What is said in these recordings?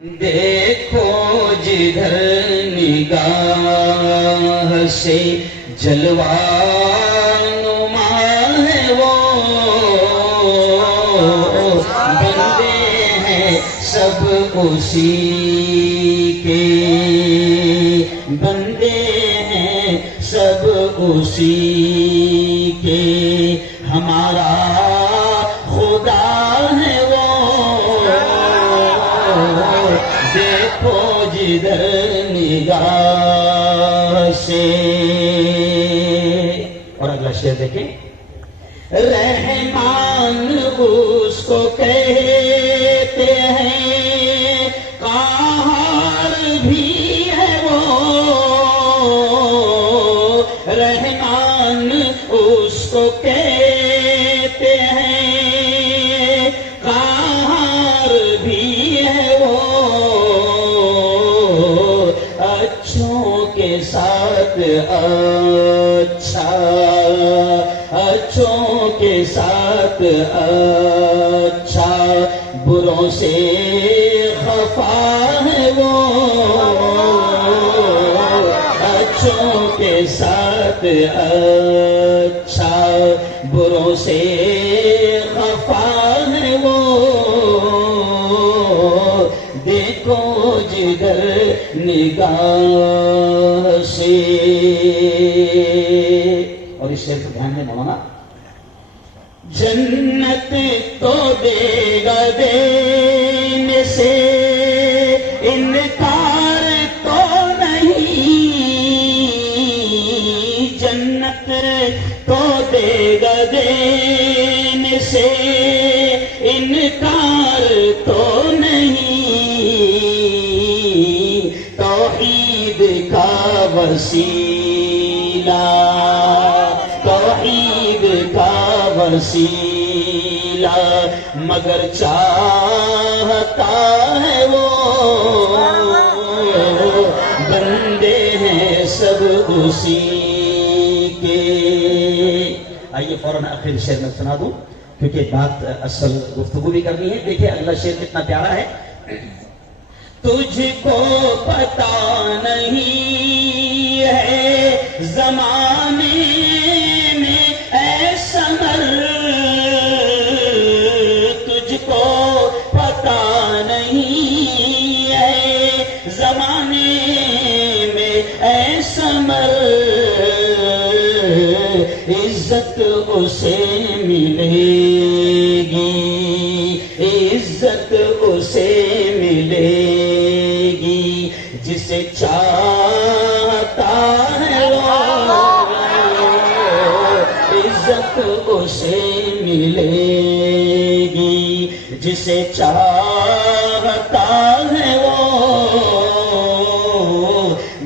دیکھو جدھر نگاہ سے جلوہ نما ہے وہ، بندے ہیں سب اسی کے، بندے ہیں سب اسی کے، ہمارا خدا ہے وہ، دیکھو جدھر نگاہ سے۔ اور اگلا شعر دیکھیں، رحمان اس کو کہتے ہیں، قہار بھی ہے وہ، رحمان اس کو کہتے ہیں، قہار بھی ہے وہ، اچھوں کے ساتھ اچھا، اچھوں کے ساتھ اچھا، بروں سے خفا ہے وہ، اچھوں کے ساتھ اچھا، بروں سے خفا ہے وہ، دیکھو جدھر نگاہ سے۔ اور اس شعر کو دھیان میں مولانا، جنت تو دے گا دینے سے، انکار تو نہیں، جنت تو دے گا دینے سے، انکار تو نہیں، توحید کا وسیلہ، توحید کا وسیلہ، مگر چاہتا ہے وہ، بندے ہیں سب اسی کے۔ آئیے فوراً آخری شعر میں سنا دوں کیونکہ بات اصل گفتگو بھی کرنی ہے۔ دیکھیں اگلا شعر کتنا پیارا ہے، تجھ کو پتہ نہیں ہے زمانے میں اے سمر، تجھ کو پتہ نہیں ہے زمانے میں اے سمر، عزت اسے ملے گی، عزت اسے ملے گی، جسے چاہتا ہے وہ، عزت اسے ملے گی، جسے چاہتا ہے وہ،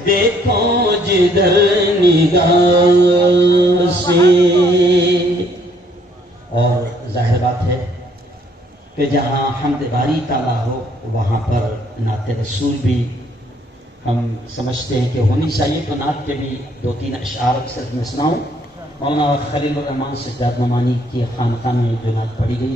دیکھو جدھر نگاہ سے۔ اور ظاہر بات ہے کہ جہاں حمد باری تعالیٰ ہو وہاں پر نعت رسول بھی ہم سمجھتے ہیں کہ ہونی چاہیے، تو نعت کے بھی دو تین اشعار اکثر میں سناؤں۔ مولانا خلیل الرحمن سجاد نعمانی کی خانقاہ میں جو نعت پڑھی گئی